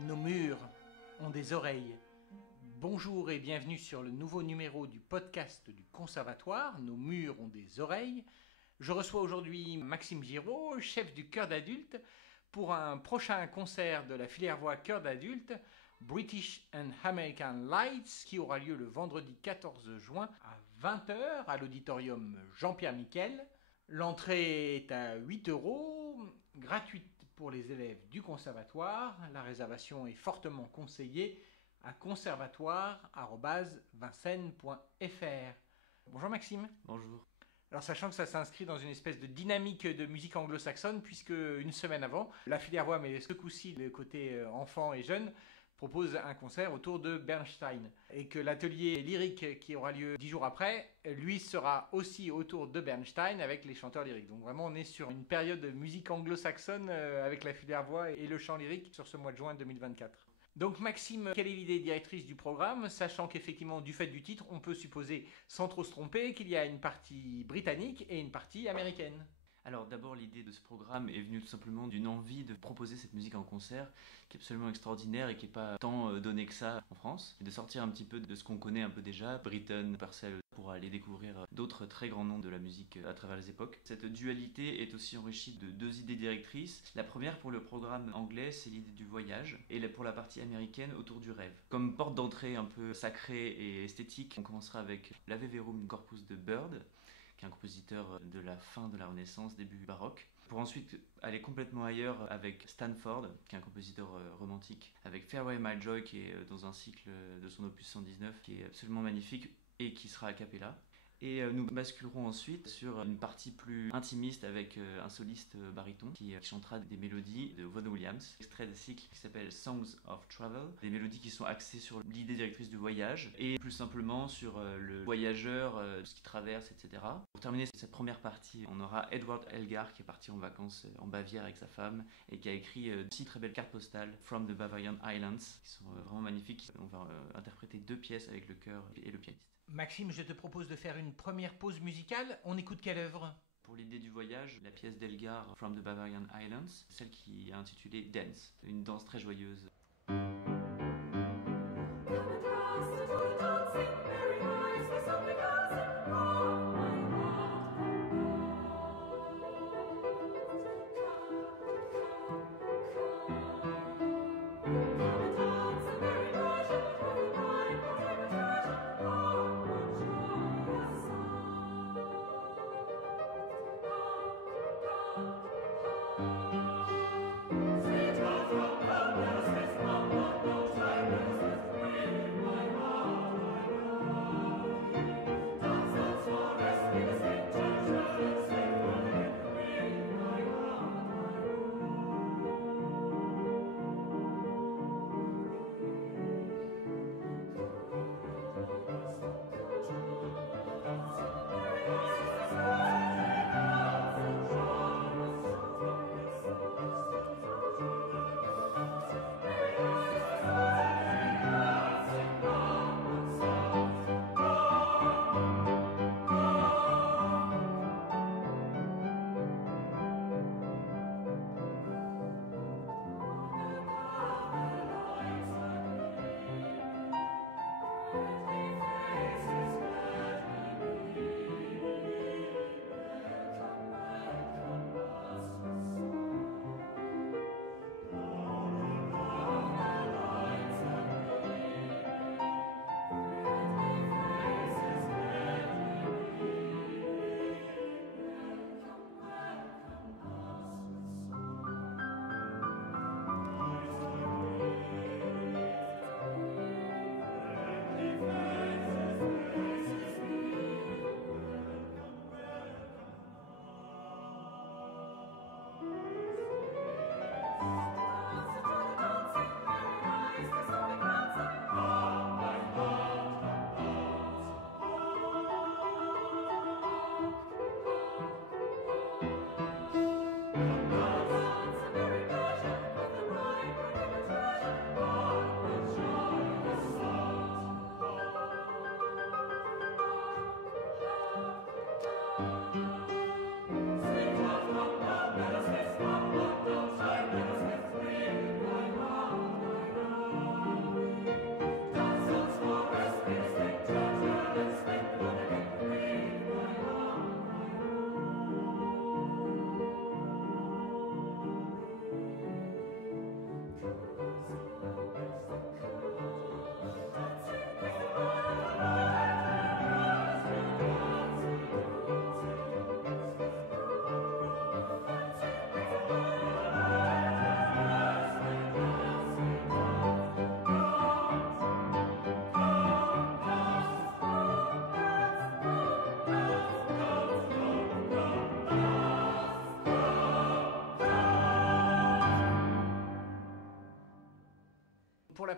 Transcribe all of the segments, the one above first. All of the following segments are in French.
Nos murs ont des oreilles. Bonjour et bienvenue sur le nouveau numéro du podcast du Conservatoire. Nos murs ont des oreilles. Je reçois aujourd'hui Maxime Giraud, chef du chœur d'adultes, pour un prochain concert de la filière voix chœur d'adultes, British and American Lights, qui aura lieu le vendredi 14 juin à 20h à l'auditorium Jean-Pierre Miquel. L'entrée est à 8 €, gratuite pour les élèves du conservatoire. La réservation est fortement conseillée à conservatoire@vincennes.fr. Bonjour Maxime. Bonjour. Alors sachant que ça s'inscrit dans une espèce de dynamique de musique anglo-saxonne, puisque une semaine avant, la filière voix, mais ce coup-ci le côté enfant et jeune, propose un concert autour de Bernstein. Et que l'atelier lyrique qui aura lieu 10 jours après, lui sera aussi autour de Bernstein avec les chanteurs lyriques. Donc vraiment on est sur une période de musique anglo-saxonne avec la filière voix et le chant lyrique sur ce mois de juin 2024. Donc Maxime, quelle est l'idée directrice du programme, sachant qu'effectivement du fait du titre, on peut supposer sans trop se tromper qu'il y a une partie britannique et une partie américaine. Alors d'abord l'idée de ce programme est venue tout simplement d'une envie de proposer cette musique en concert qui est absolument extraordinaire et qui n'est pas tant donnée que ça en France, et de sortir un petit peu de ce qu'on connaît un peu déjà, Britten, Purcell, pour aller découvrir d'autres très grands noms de la musique à travers les époques. Cette dualité est aussi enrichie de deux idées directrices. La première pour le programme anglais, c'est l'idée du voyage, et pour la partie américaine, autour du rêve. Comme porte d'entrée un peu sacrée et esthétique, on commencera avec l'Ave Verum Corpus de Bird, qui est un compositeur de la fin de la Renaissance, début baroque, pour ensuite aller complètement ailleurs avec Stanford, qui est un compositeur romantique, avec Farewell My Joy, qui est dans un cycle de son opus 119, qui est absolument magnifique et qui sera a cappella. Et nous basculerons ensuite sur une partie plus intimiste avec un soliste baryton qui chantera des mélodies de Vaughan Williams, extrait de cycle qui s'appelle Songs of Travel, des mélodies qui sont axées sur l'idée directrice du voyage et plus simplement sur le voyageur, ce qu'il traverse, etc. Pour terminer cette première partie, on aura Edward Elgar qui est parti en vacances en Bavière avec sa femme et qui a écrit 6 très belles cartes postales from the Bavarian Islands qui sont vraiment magnifiques. On va interpréter 2 pièces avec le chœur et le pianiste. Maxime, je te propose de faire une première pause musicale. On écoute quelle œuvre ? Pour l'idée du voyage, la pièce d'Elgar, From the Bavarian Islands, celle qui est intitulée Dance, une danse très joyeuse. Sweet love from Elvis, this love, love, love.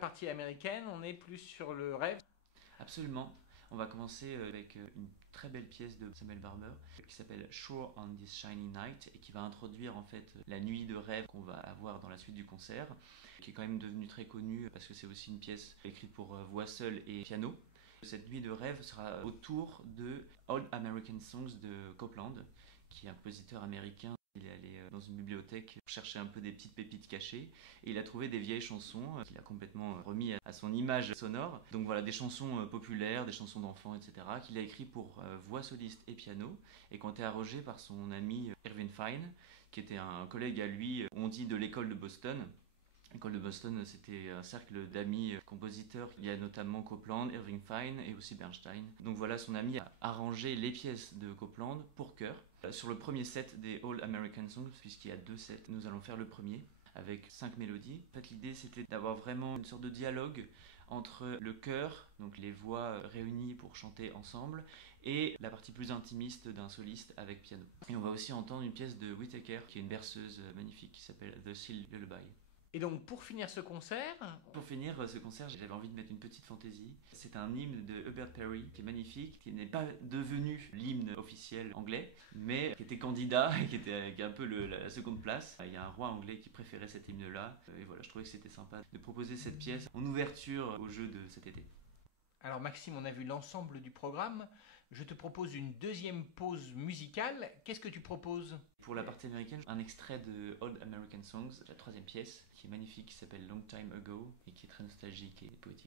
partie américaine, on est plus sur le rêve. Absolument. On va commencer avec une très belle pièce de Samuel Barber qui s'appelle Sure on This Shiny Night et qui va introduire en fait la nuit de rêve qu'on va avoir dans la suite du concert, qui est quand même devenue très connue parce que c'est aussi une pièce écrite pour voix seule et piano. Cette nuit de rêve sera autour de Old American Songs de Copland, qui est un compositeur américain. Il est allé dans une bibliothèque chercher un peu des petites pépites cachées et il a trouvé des vieilles chansons qu'il a complètement remis à son image sonore. Donc voilà, des chansons populaires, des chansons d'enfants, etc. qu'il a écrit pour voix soliste et piano et qui ont été arrangées par son ami Irving Fine, qui était un collègue à lui, on dit de l'école de Boston. L'école de Boston, c'était un cercle d'amis compositeurs. Il y a notamment Copland, Irving Fine et aussi Bernstein. Donc voilà, son ami a arrangé les pièces de Copland pour chœur. Sur le premier set des All American Songs, puisqu'il y a 2 sets, nous allons faire le premier avec 5 mélodies. En fait, l'idée, c'était d'avoir vraiment une sorte de dialogue entre le chœur, donc les voix réunies pour chanter ensemble, et la partie plus intimiste d'un soliste avec piano. Et on va aussi entendre une pièce de Whittaker, qui est une berceuse magnifique, qui s'appelle The Seal Lullaby. Et donc pour finir ce concert... Pour finir ce concert, j'avais envie de mettre une petite fantaisie. C'est un hymne de Hubert Perry qui est magnifique, qui n'est pas devenu l'hymne officiel anglais, mais qui était candidat et qui est un peu la seconde place. Il y a un roi anglais qui préférait cet hymne-là. Et voilà, je trouvais que c'était sympa de proposer cette pièce en ouverture au jeu de cet été. Alors Maxime, on a vu l'ensemble du programme. Je te propose une deuxième pause musicale. Qu'est-ce que tu proposes ? Pour la partie américaine, un extrait de Old American Songs, la 3e pièce, qui est magnifique, qui s'appelle Long Time Ago et qui est très nostalgique et poétique.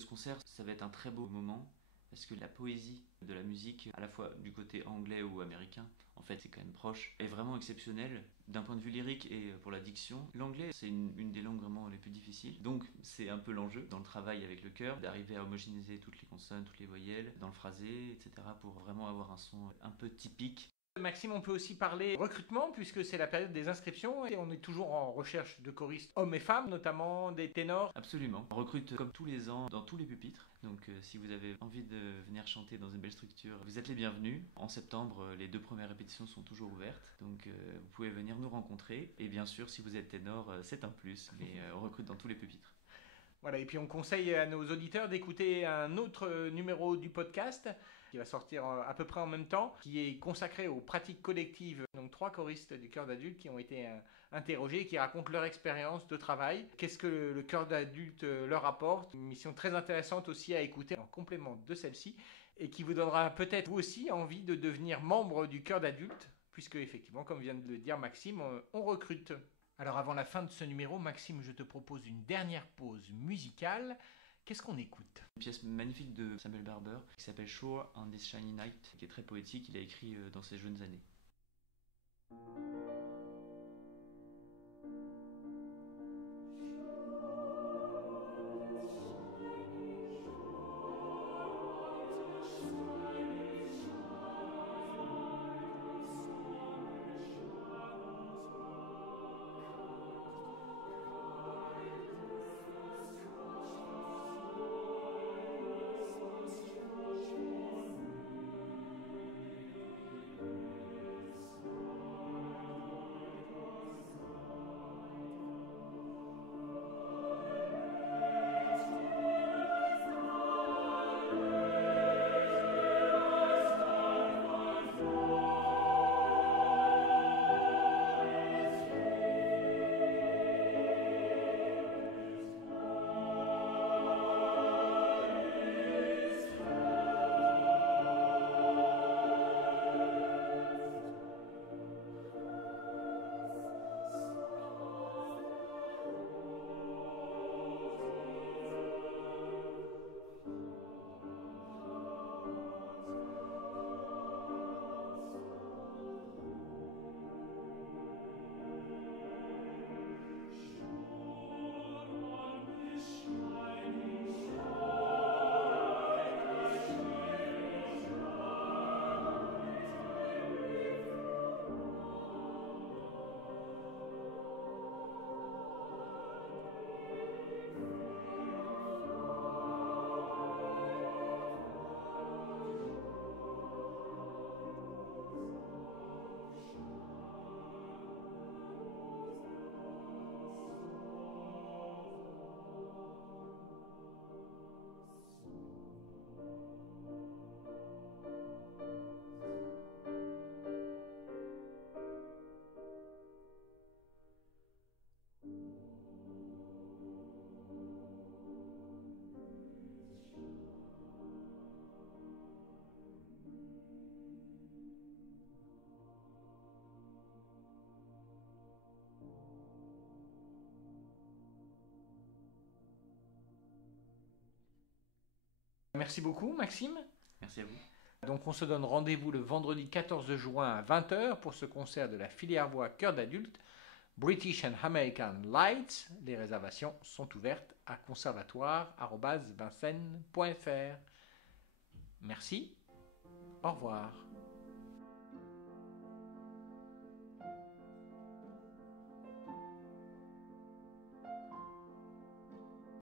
Ce concert, ça va être un très beau moment parce que la poésie de la musique, à la fois du côté anglais ou américain, en fait c'est quand même proche, est vraiment exceptionnelle d'un point de vue lyrique et pour la diction. L'anglais c'est une des langues vraiment les plus difficiles, donc c'est un peu l'enjeu dans le travail avec le chœur, d'arriver à homogénéiser toutes les consonnes, toutes les voyelles, dans le phrasé, etc. pour vraiment avoir un son un peu typique. Maxime, on peut aussi parler recrutement puisque c'est la période des inscriptions et on est toujours en recherche de choristes hommes et femmes, notamment des ténors. Absolument. On recrute comme tous les ans dans tous les pupitres. Donc si vous avez envie de venir chanter dans une belle structure, vous êtes les bienvenus. En septembre, les 2 premières répétitions sont toujours ouvertes. Donc vous pouvez venir nous rencontrer. Et bien sûr, si vous êtes ténor, c'est un plus. Mais on recrute dans tous les pupitres. Voilà, et puis on conseille à nos auditeurs d'écouter un autre numéro du podcast qui va sortir à peu près en même temps, qui est consacré aux pratiques collectives. Donc 3 choristes du chœur d'adultes qui ont été interrogés, qui racontent leur expérience de travail. Qu'est-ce que le chœur d'adultes leur apporte? Une mission très intéressante aussi à écouter en complément de celle-ci et qui vous donnera peut-être vous aussi envie de devenir membre du chœur d'adultes, puisque effectivement, comme vient de le dire Maxime, on recrute. Alors avant la fin de ce numéro, Maxime, je te propose une dernière pause musicale. Qu'est-ce qu'on écoute? Une pièce magnifique de Samuel Barber qui s'appelle Shore on this Shiny Night, qui est très poétique, il a écrit dans ses jeunes années. Merci beaucoup Maxime. Merci à vous. Donc on se donne rendez-vous le vendredi 14 juin à 20h pour ce concert de la filière voix chœur d'adultes British and American Lights. Les réservations sont ouvertes à conservatoire@vincennes.fr. Merci, au revoir.